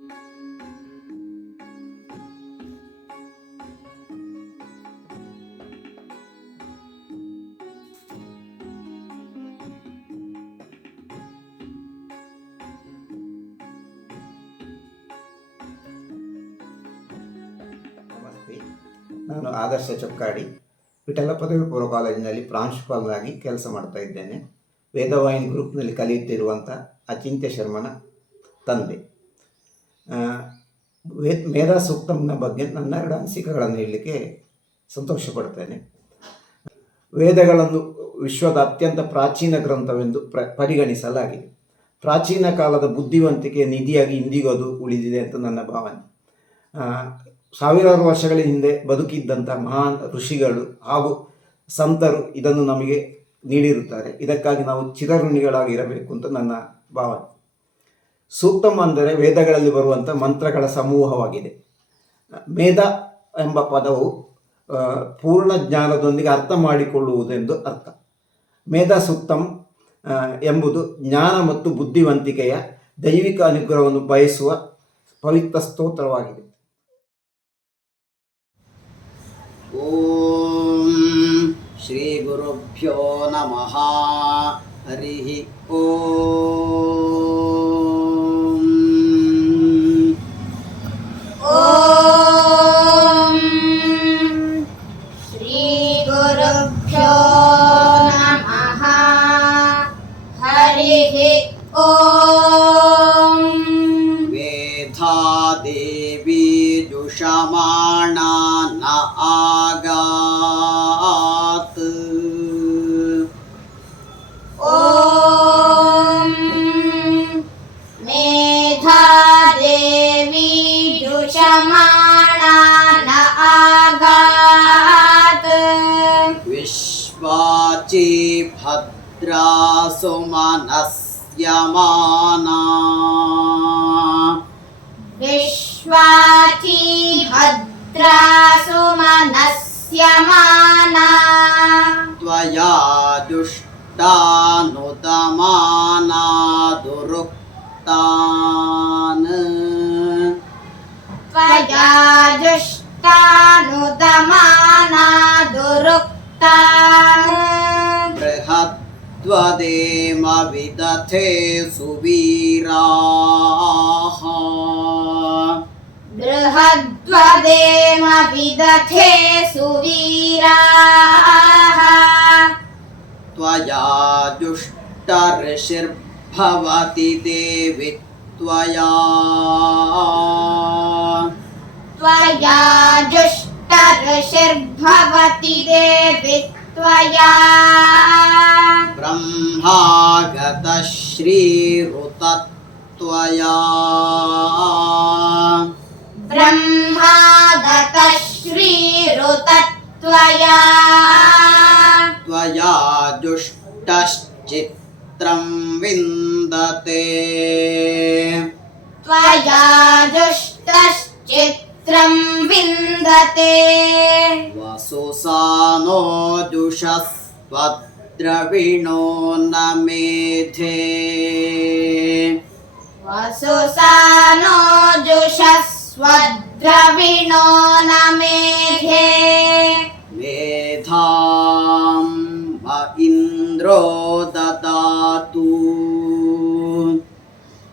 ನಾನು ಆದರ್ಶ ಚೊಕ್ಕಾಡಿ. ವಿಠಲ ಪದವಿ ಪೂರ್ವ ಕಾಲೇಜಿನಲ್ಲಿ ಪ್ರಾಂಶುಪಾಲನಾಗಿ ಕೆಲಸ ಮಾಡ್ತಾ ಇದ್ದೇನೆ. ವೇದವಾಹಿನಿ ಗ್ರೂಪ್ನಲ್ಲಿ ಕಲಿಯುತ್ತಿರುವಂಥ ಅಚಿಂತ್ಯ ಶರ್ಮನ ತಂದೆ. ಆ, ವೇ ಮೇಧಾ ಸೂಕ್ತಂನ ಬಗ್ಗೆ ನನ್ನ ಎರಡು ಅನಿಸಿಕೆಗಳನ್ನು ಹೇಳಲಿಕ್ಕೆ ಸಂತೋಷಪಡ್ತೇನೆ. ವೇದಗಳನ್ನು ವಿಶ್ವದ ಅತ್ಯಂತ ಪ್ರಾಚೀನ ಗ್ರಂಥವೆಂದು ಪ್ರ ಪರಿಗಣಿಸಲಾಗಿದೆ. ಪ್ರಾಚೀನ ಕಾಲದ ಬುದ್ಧಿವಂತಿಕೆಯ ನಿಧಿಯಾಗಿ ಇಂದಿಗೂ ಅದು ಉಳಿದಿದೆ ಅಂತ ನನ್ನ ಭಾವನೆ. ಸಾವಿರಾರು ವರ್ಷಗಳ ಹಿಂದೆ ಬದುಕಿದ್ದಂಥ ಮಹಾನ್ ಋಷಿಗಳು ಹಾಗೂ ಸಂತರು ಇದನ್ನು ನಮಗೆ ನೀಡಿರುತ್ತಾರೆ. ಇದಕ್ಕಾಗಿ ನಾವು ಚಿರಋಣಿಗಳಾಗಿರಬೇಕು ಅಂತ ನನ್ನ ಭಾವನೆ. ಸೂಕ್ತಮ್ ಅಂದರೆ ವೇದಗಳಲ್ಲಿ ಬರುವಂಥ ಮಂತ್ರಗಳ ಸಮೂಹವಾಗಿದೆ. ಮೇಧ ಎಂಬ ಪದವು ಪೂರ್ಣ ಜ್ಞಾನದೊಂದಿಗೆ ಅರ್ಥ ಮಾಡಿಕೊಳ್ಳುವುದೆಂದು ಅರ್ಥ. ಮೇಧ ಸೂಕ್ತಂ ಎಂಬುದು ಜ್ಞಾನ ಮತ್ತು ಬುದ್ಧಿವಂತಿಕೆಯ ದೈವಿಕ ಅನುಗ್ರಹವನ್ನು ಬಯಸುವ ಪವಿತ್ರ ಸ್ತೋತ್ರವಾಗಿದೆ. ಓಂ ಶ್ರೀ ಗುರುಭ್ಯೋ ನಮಃ. ಹರಿ ಓ. जुष्टानुदमाना दुरुक्तान् बृहद्वदेम विदथे सुवीराः। बृहद्वदेम विदथे सुवीराः। त्वया जुष्टऋषिर्भवति देवि त्वया। त्वया जुष्टऋषिर्भवति देवि त्वया। ब्रह्मागतः श्रीरुतत्वया ब्रह्मागतः श्रीरुतत्वया त्वया जुष्टश्चित्रं विन्दते। त्वया जुष्टश्चित्रं विन्दते। वसुसानो जुषस्वद्रविणो न मेधे। वसुसानो जुषस्वद्रविणो न मेधे। मेधां व इन्द्रो ददातु।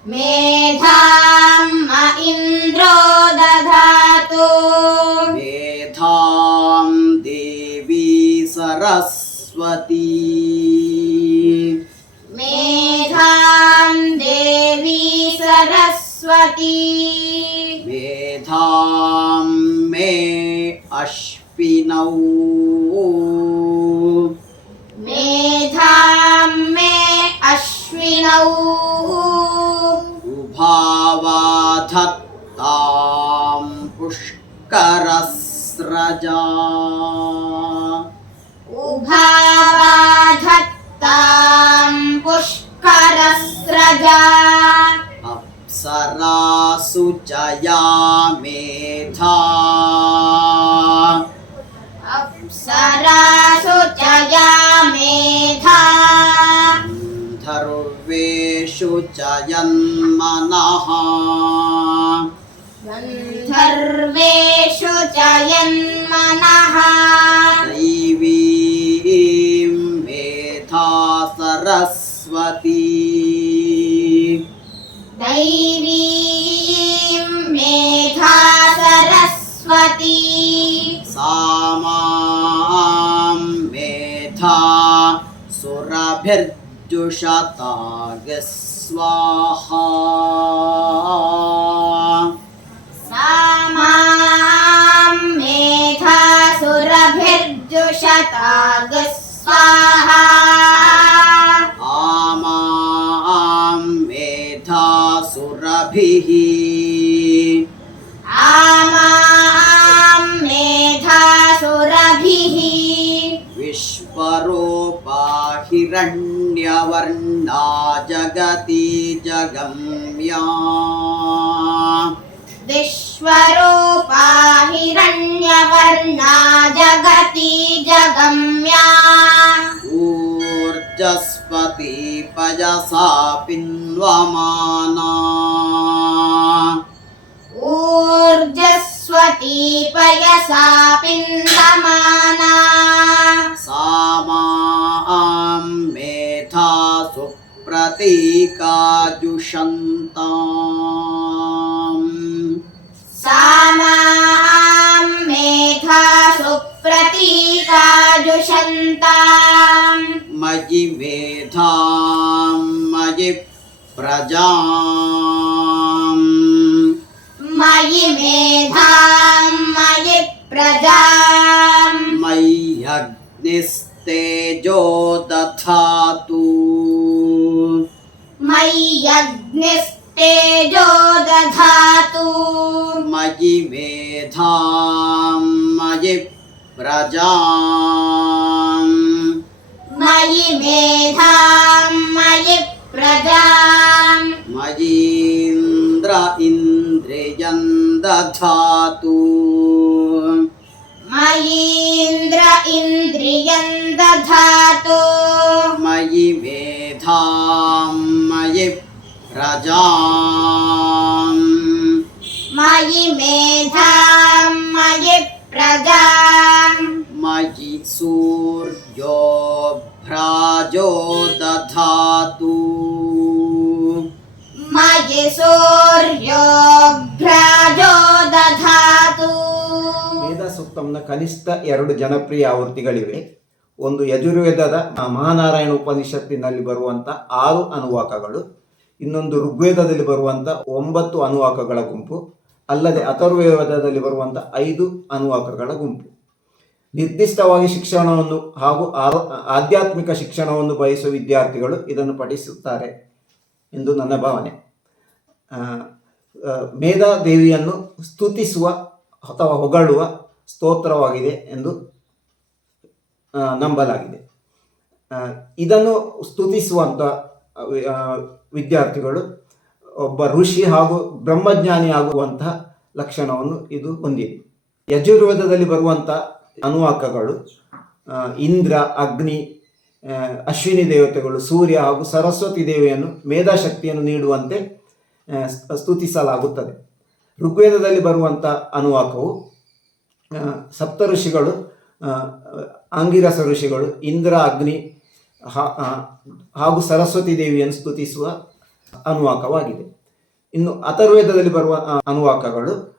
मेधां सरस्वती मेधां देवी सरस्वती। मेधां मे अश्विनौ। मेधां मे अश्विनौ। उभावाधत्तां पुष्करस्रजा। उभावाधत्तां पुष्करस्रजा। अप्सरासु च या मेधा अप्सरासु च या मेधा धर्वेषु च यन्मनः गन्धर्वेषु च यन्मनः सरस्वती दैवीं मेधा सरस्वती। सा माँ मेधा सुरभिर्जुषताग स्वाहा मेधा सुरभिर्जुषताग स्वाहा हिरण्यवर्णा जगति जगम्या विश्वरूपा हिरण्यवर्णा जगति जगम्या ऊर्जस्पति पयसा पिन्वमाना ऊर्जस्वती पयसा पिन्दमाना सा सुप्रतीकाजुषन्ताम् सा माँ मेधा सुप्रतीकाजुषन्ताम्। मयि मेधां मयि प्रजाम्। मयि मेधां मयि प्रजा प्रजाम् मय्यग्निस्तेजो दधातु। मय्यग्निस्तेजो दधातु मयि मेधां मयि प्रजाम् मयि मेधां मयि प्रजाम् मयीन्द्र इन्द्रियं दधातु मयीन्द्र इन्द्रियं दधातु प्रजाम् मयि मेधां मयि प्रजाम् मयि सूर्यो भ्राजो दधातु मयि सूर्यो भ्राजो दधातु ವೇದ ಸೂಕ್ತಂನ ಕನಿಷ್ಠ ಎರಡು ಜನಪ್ರಿಯ ಆವೃತ್ತಿಗಳಿವೆ ಒಂದು ಯಜುರ್ವೇದದ ಆ, ಮಹಾನಾರಾಯಣ ಉಪನಿಷತ್ತಿನಲ್ಲಿ ಬರುವಂಥ ಆರು ಅನುವಾಕಗಳು ಇನ್ನೊಂದು ಋಗ್ವೇದದಲ್ಲಿ ಬರುವಂಥ ಒಂಬತ್ತು ಅನುವಾಕಗಳ ಗುಂಪು, ಅಲ್ಲದೆ ಅಥರ್ವೇದದಲ್ಲಿ ಬರುವಂಥ ಐದು ಅನುವಾಕಗಳ ಗುಂಪು. ನಿರ್ದಿಷ್ಟವಾಗಿ ಶಿಕ್ಷಣವನ್ನು ಹಾಗೂ ಆಧ್ಯಾತ್ಮಿಕ ಶಿಕ್ಷಣವನ್ನು ಬಯಸುವ ವಿದ್ಯಾರ್ಥಿಗಳು ಇದನ್ನು ಪಠಿಸುತ್ತಾರೆ ಎಂದು ನನ್ನ ಭಾವನೆ. ಮೇಧಾ ದೇವಿಯನ್ನು ಸ್ತುತಿಸುವ ಅಥವಾ ಹೊಗಳುವ ಸ್ತೋತ್ರವಾಗಿದೆ ಎಂದು ನಂಬಲಾಗಿದೆ. ಇದನ್ನು ಸ್ತುತಿಸುವಂಥ ವಿದ್ಯಾರ್ಥಿಗಳು ಒಬ್ಬ ಋಷಿ ಹಾಗೂ ಬ್ರಹ್ಮಜ್ಞಾನಿ ಆಗುವಂತಹ ಲಕ್ಷಣವನ್ನು ಇದು ಹೊಂದಿದೆ. ಯಜುರ್ವೇದದಲ್ಲಿ ಬರುವಂಥ ಅನುವಾಕಗಳು ಇಂದ್ರ ಅಗ್ನಿ ಅಶ್ವಿನಿ ದೇವತೆಗಳು ಸೂರ್ಯ ಹಾಗೂ ಸರಸ್ವತಿ ದೇವಿಯನ್ನು ಮೇಧಾಶಕ್ತಿಯನ್ನು ನೀಡುವಂತೆ ಸ್ತುತಿಸಲಾಗುತ್ತದೆ. ಋಗ್ವೇದದಲ್ಲಿ ಬರುವಂಥ ಅನುವಾಕವು ಸಪ್ತ ಋಷಿಗಳು ಆ, ಆಂಗಿರಸ ಋಷಿಗಳು ಇಂದ್ರ ಅಗ್ನಿ ಹಾಗೂ ಸರಸ್ವತಿ ದೇವಿಯನ್ನು ಸ್ತುತಿಸುವ ಅನುವಾಕವಾಗಿದೆ. ಇನ್ನು ಅಥರ್ವೇದದಲ್ಲಿ ಬರುವ ಅನುವಾಕಗಳು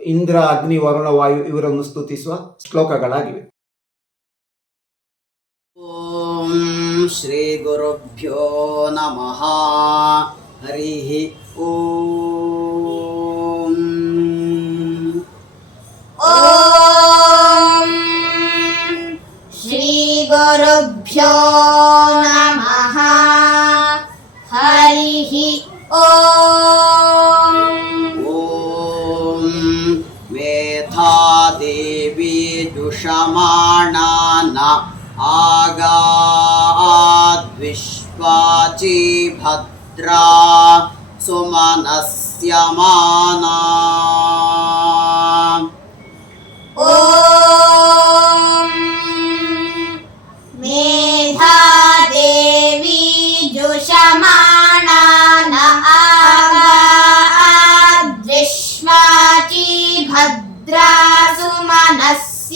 ಇಂದ್ರ ಅಗ್ನಿ ವರುಣ ವಾಯು ಇವರನ್ನು ಸ್ತುತಿಸುವ ಶ್ಲೋಕಗಳಾಗಿವೆ. ಓಂ ಶ್ರೀ ಗುರುಭ್ಯೋ ನಮಃ. ಹರಿ ಓಂ श्रीगुरुभ्यो नमः। हरिः ॐ ॐ मेधादेवी जुषमाणा न आगाद्विश्वाची भद्रा सुमनस्य माना ॐ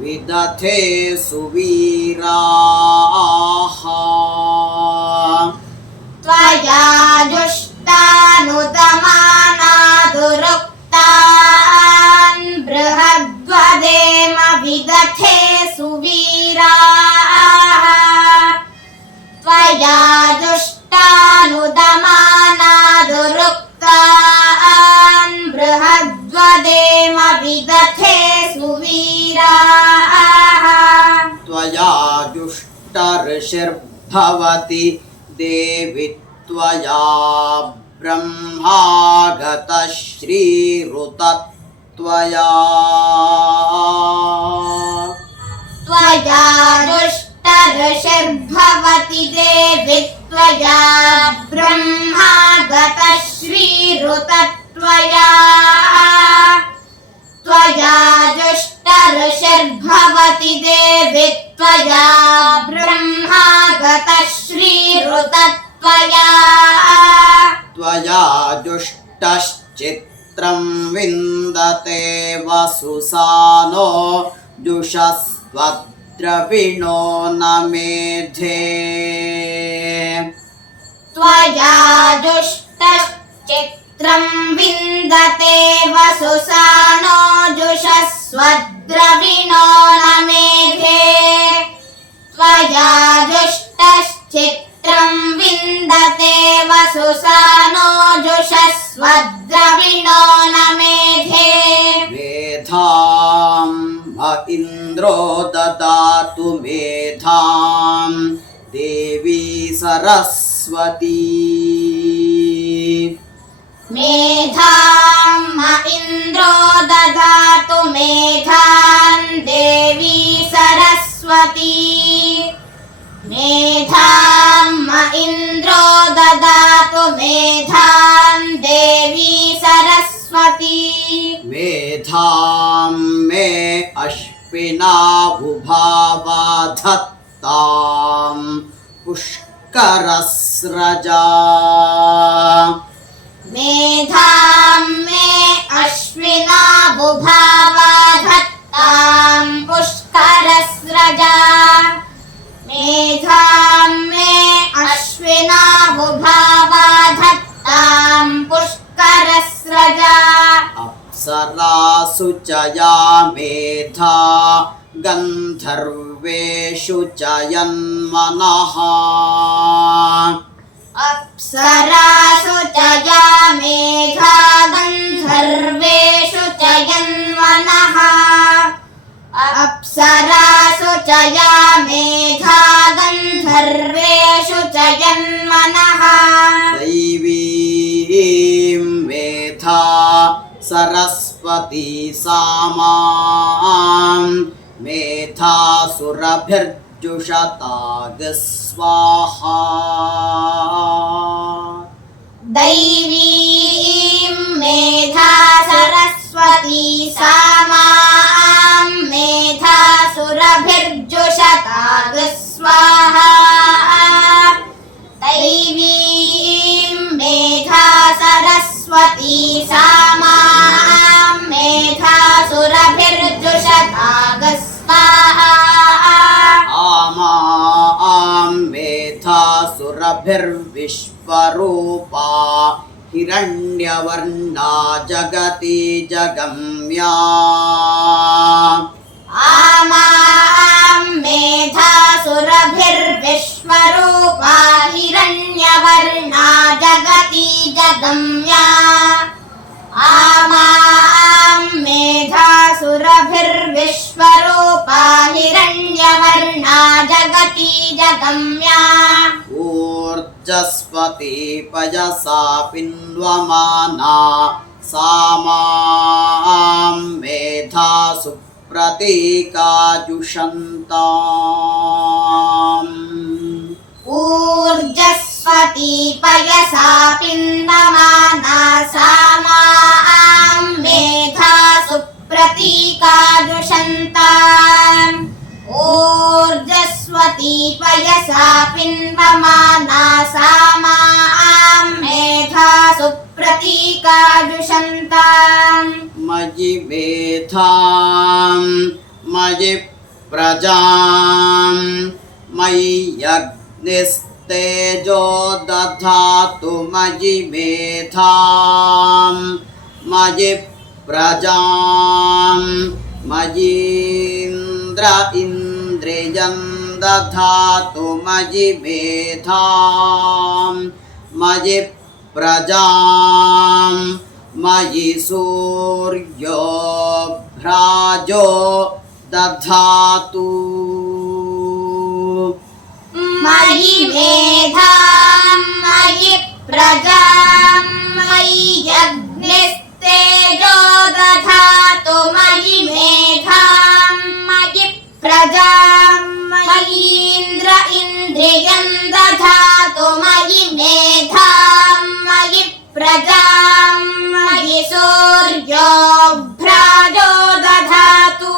विदथे सुवीराः। त्वया दुरुक्तान् बृहद्वदेम विदथे सुवीराः। त्वया दुरुक्तान् बृहद्वदेम विदथे सुवीराः। त्वया जुष्टऋषिर्भवति देवि त्वया ब्रह्मागतः श्रीरुतत्वया त्वया दुष्टऋषिर्भवति देवि त्वया ब्रह्मा गतः श्रीरुतत्वया त्वया देवि त्वया ब्रह्मा गतः श्रीरुतत्वया त्वया जुष्टश्चित्रं विन्दते वसुसानो जुषस्वद्रविणो न मेधे। त्वया दुष्टश्चित्रं विन्दते वसुसानो जुषस्वद्रविणो न मेधे त्वया दुष्टश्चित्रं विन्दते वसुसानो जुषस्वद्रविणो न मेधे मेधां भ इन्द्रो ददातु मेधां देवी सरस्वती। मेधां म इन्द्रो ददातु मेधां देवी सरस्वती। मेधां म इन्द्रो ददातु मेधां देवी सरस्वती। मेधां मे अश्विनाबुभावा धत्तां पुष्करस्रजा मेधां मे अश्विना बुभावा धत्तां पुष्करस्रजा। मेधां मे अश्विना बुभावा धत्तां पुष्करस्रजा। अप्सरासु च या मेधा गन्धर्वेषु च यन्मनः अप्सरासु च या मेधा गन्धर्वेषु च यन्वनः। अप्सरासु च या मेधा गन्धर्वेषु च यन्वनः। दैवीं मेधा सरस्वती सामां मेधासुरभिर्जुषताग स्वाहा दैवीं मेधा सरस्वती सामां मेधासुरभिर्जुषताग स्वाहा दैवीं मेधा सरस्वती सामां मेधासुरभिर्जुषताग स्वाहा आमां मेधासुरभिर्विश्वरूपा हिरण्यवर्णा जगति जगम्या। आमां मेधासुरभिर्विश्वरूपा हिरण्यवर्णा जगति जगम्या आमां मेधासुरभिर्विश्वरूपा हिरण्यवर्णा जगति जगम्या। ऊर्जस्वती पयसा पिन्वमाना सा मां मेधासु प्रतीकाजुषन्ताम् ऊर्जस्वती पयसा पिन्दमाना सुप्रतीकाजुषन्ताम् मयि मेधां मयि प्रजां मयि यज्ञस्तेजो दधातु मयि मेधां मयि प्रजां मयीन्द्र इन्द्रियं दधातु मयि मेधां मयि प्रजां मयि सूर्यो भ्राजो दधातु। मयि मेधां मयि प्रजां मयि यज्ञस्तेजो दधातु। मयि मेधां मयि प्रजां मयीन्द्र इन्द्रियं दधातु मयि मेधां मयि प्रजां मयि सूर्यो भ्राजो दधातु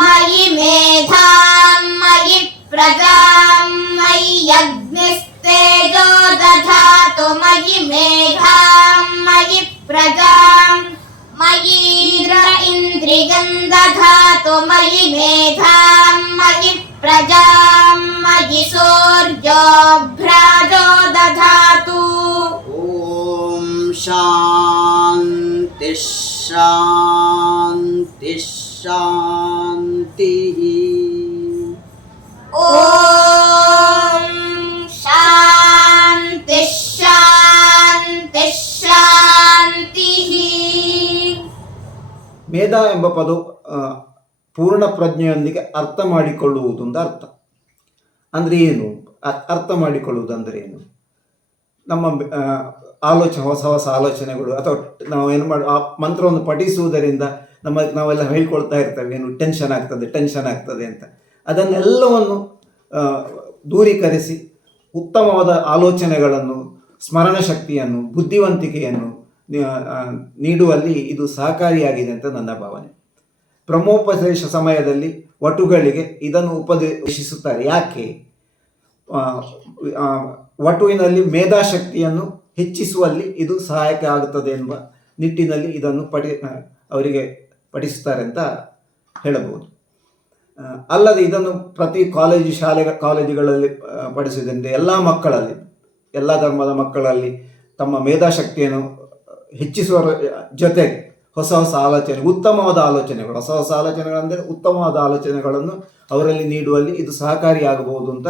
मयि मेधां मयि प्रजां मयि यज्ञस्तेजो दधातु मयि मेधां मयि प्रजां मयीन्द्र इन्द्रियं दधातु मयि मेधां मयि प्रजां मयि सूर्यो भ्राजो दधातु ॐ शान्ति शान्ति शान्तिः ॐ शान्ति शान्ति शान्तिः ಮೇಧ ಎಂಬ ಪದವು ಆ, ಪೂರ್ಣ ಪ್ರಜ್ಞೆಯೊಂದಿಗೆ ಅರ್ಥ ಮಾಡಿಕೊಳ್ಳುವುದೊಂದು ಅರ್ಥ. ಅಂದರೆ ಏನು? ಅರ್ಥ ಮಾಡಿಕೊಳ್ಳುವುದಂದರೆ ಏನು? ನಮ್ಮ ಆಲೋಚ ಆಲೋಚನೆ ಹೊಸ ಹೊಸ ಆಲೋಚನೆಗಳು ಅಥವಾ ನಾವು ಏನು ಮಾಡಿ, ಆ ಮಂತ್ರವನ್ನು ಪಠಿಸುವುದರಿಂದ ನಮ್ಮ, ನಾವೆಲ್ಲ ಹೇಳ್ಕೊಳ್ತಾ ಇರ್ತೇವೆ, ಏನು ಟೆನ್ಷನ್ ಆಗ್ತದೆ ಟೆನ್ಷನ್ ಆಗ್ತದೆ ಅಂತ. ಅದನ್ನೆಲ್ಲವನ್ನು ದೂರೀಕರಿಸಿ ಉತ್ತಮವಾದ ಆಲೋಚನೆಗಳನ್ನು, ಸ್ಮರಣ ಶಕ್ತಿಯನ್ನು, ಬುದ್ಧಿವಂತಿಕೆಯನ್ನು ನೀಡುವಲ್ಲಿ ಇದು ಸಹಕಾರಿಯಾಗಿದೆ ಅಂತ ನನ್ನ ಭಾವನೆ. ಬ್ರಹ್ಮೋಪದೇಶ ಸಮಯದಲ್ಲಿ ವಟುಗಳಿಗೆ ಇದನ್ನು ಉಪದೇಶಿಸುತ್ತಾರೆ. ಯಾಕೆ? ವಟುವಿನಲ್ಲಿ ಮೇಧಾಶಕ್ತಿಯನ್ನು ಹೆಚ್ಚಿಸುವಲ್ಲಿ ಇದು ಸಹಾಯಕ ಆಗುತ್ತದೆ ಎಂಬ ನಿಟ್ಟಿನಲ್ಲಿ ಇದನ್ನು ಪಡಿ ಅವರಿಗೆ ಪಡಿಸುತ್ತಾರೆ ಅಂತ ಹೇಳಬಹುದು. ಅಲ್ಲದೆ ಇದನ್ನು ಪ್ರತಿ ಕಾಲೇಜು ಶಾಲೆ ಕಾಲೇಜುಗಳಲ್ಲಿ ಪಡಿಸಿದಂತೆ ಎಲ್ಲ ಮಕ್ಕಳಲ್ಲಿ, ಎಲ್ಲ ಧರ್ಮದ ಮಕ್ಕಳಲ್ಲಿ ತಮ್ಮ ಮೇಧಾಶಕ್ತಿಯನ್ನು ಹೆಚ್ಚಿಸುವ ಜೊತೆಗೆ ಹೊಸ ಹೊಸ ಆಲೋಚನೆ ಉತ್ತಮವಾದ ಆಲೋಚನೆಗಳು. ಹೊಸ ಹೊಸ ಆಲೋಚನೆಗಳಂದರೆ ಉತ್ತಮವಾದ ಆಲೋಚನೆಗಳನ್ನು ಅವರಲ್ಲಿ ನೀಡುವಲ್ಲಿ ಇದು ಸಹಕಾರಿಯಾಗಬಹುದು ಅಂತ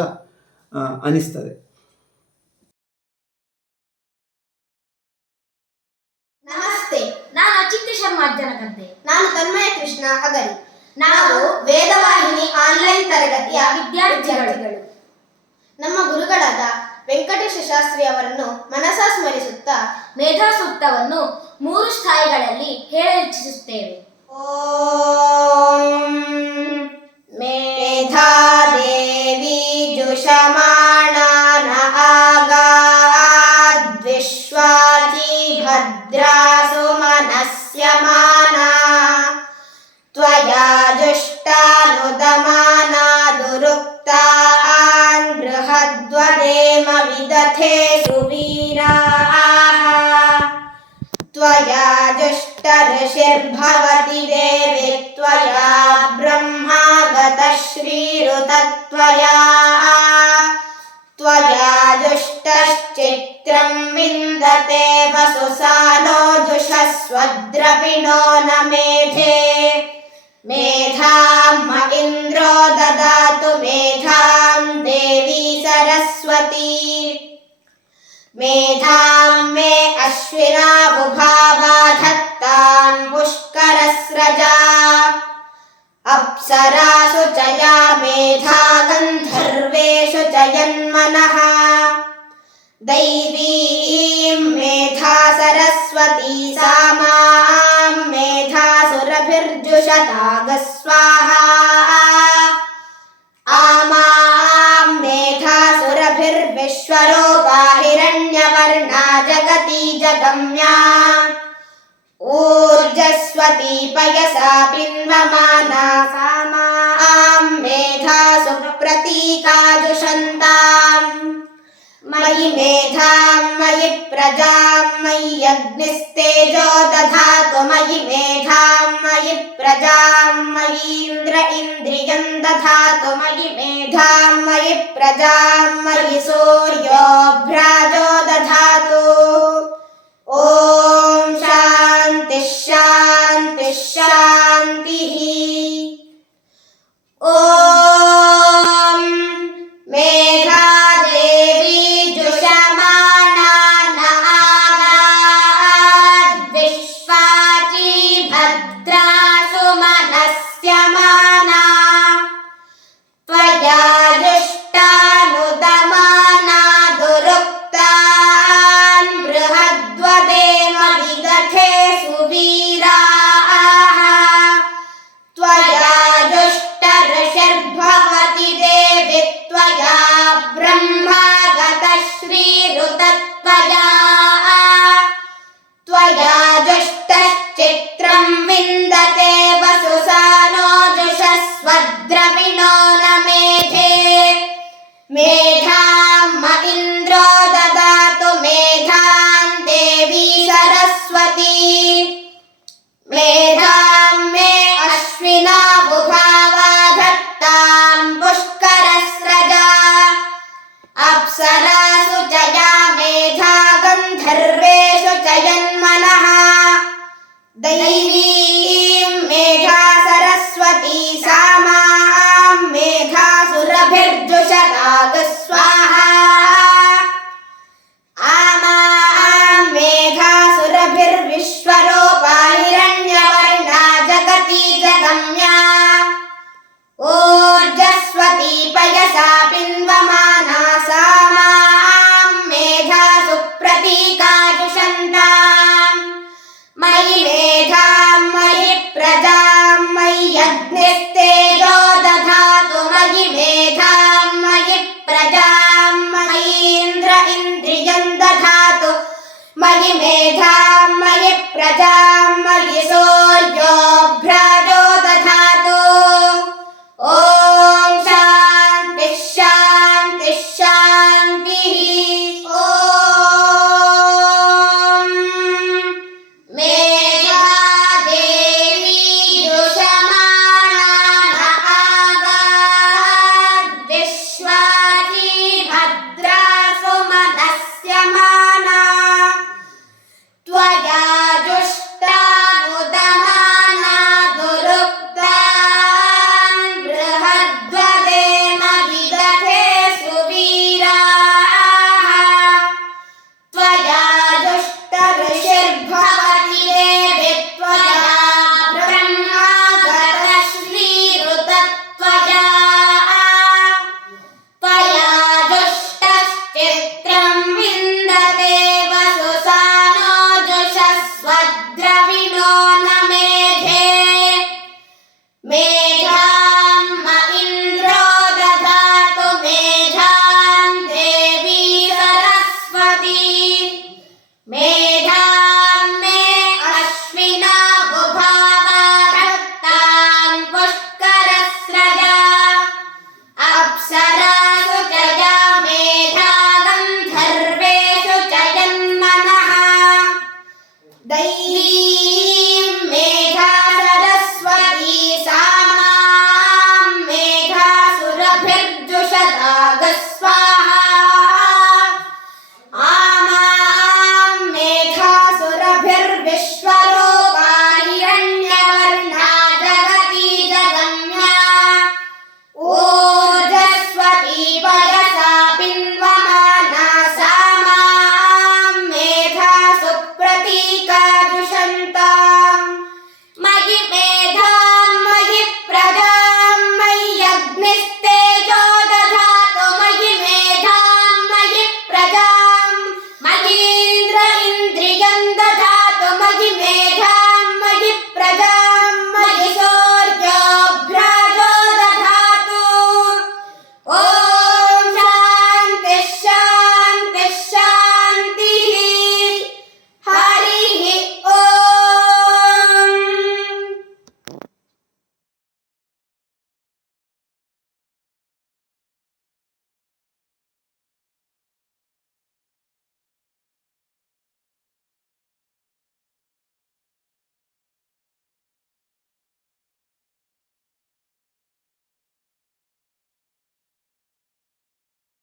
ಅನಿಸ್ತದೆ. ನಮಸ್ತೆ. ನಾನು ಅಚಿತ್ಯ ಶರ್ಮಾ ಅಜ್ಜನಗದ್ದೆ ನಾನು ತನ್ಮಯ ಕೃಷ್ಣ ಅಗರಿ. ನಾವು ವೇದವಾಹಿನಿ ಆನ್ಲೈನ್ ತರಗತಿಯ ವಿದ್ಯಾರ್ಥಿಗಳು. ನಮ್ಮ ಗುರುಗಳಾದ ವೆಂಕಟೇಶ ಶಾಸ್ತ್ರಿ ಅವರನ್ನು ಮನಸಾ ಸ್ಮರಿಸುತ್ತಾ ಮೇಧಾ ಸೂಕ್ತವನ್ನು ಮೂರು ಸ್ಥಾಯಿಗಳಲ್ಲಿ ಹೇಳಲಿಚ್ಛಿಸುತ್ತೇವೆ ಓಂ ಮೇಧಾ ದೇವಿ ಜುಷಮಾಣಾನ ಆಗಾ ದ್ವಿಶ್ವಾಜಿ ಭದ್ರಾ ಸುಮನಸ್ಯ ಮಾನ. ತ್ವಯಾ ಜುಷ್ಟಾನುದಮಾನಾ ದುರುಕ್ತಾನ್ ಬೃಹದ್ವದೇಮ ವಿದಥೆ ಸುವೀರಾ. त्वया जुष्टऋषिर्भवति देवि त्वया ब्रह्मा गतः श्रीरुतत्वया त्वया जुष्टश्चित्रं विन्दते वसुसानो जुषस्वद्रपिणो न मेधे। मेधां म इन्द्रो ददातु मेधां देवी सरस्वती। मेधां मे अश्विनाबुभावा धत्तान् पुष्करस्रजा। अप्सरासु च या मेधा गन्धर्वेषु च यन्मनः दैवीं मेधा सरस्वती सा माँ मेधासुरभिर्जुषतागस्वाहा आमां स्वदीपयसा पिन्वमाना सा मां मेधा सुप्रतीकाजुषन्ताम् मयि मेधां मयि प्रजां मयि अग्निस्तेजो दधातु मयि मेधां मयि प्रजां मयीन्द्र इन्द्रियं दधातु मयि मेधां मयि प्रजां मयि सूर्यो भ्राजो दधातु ॐ शान्तिः शान्तिः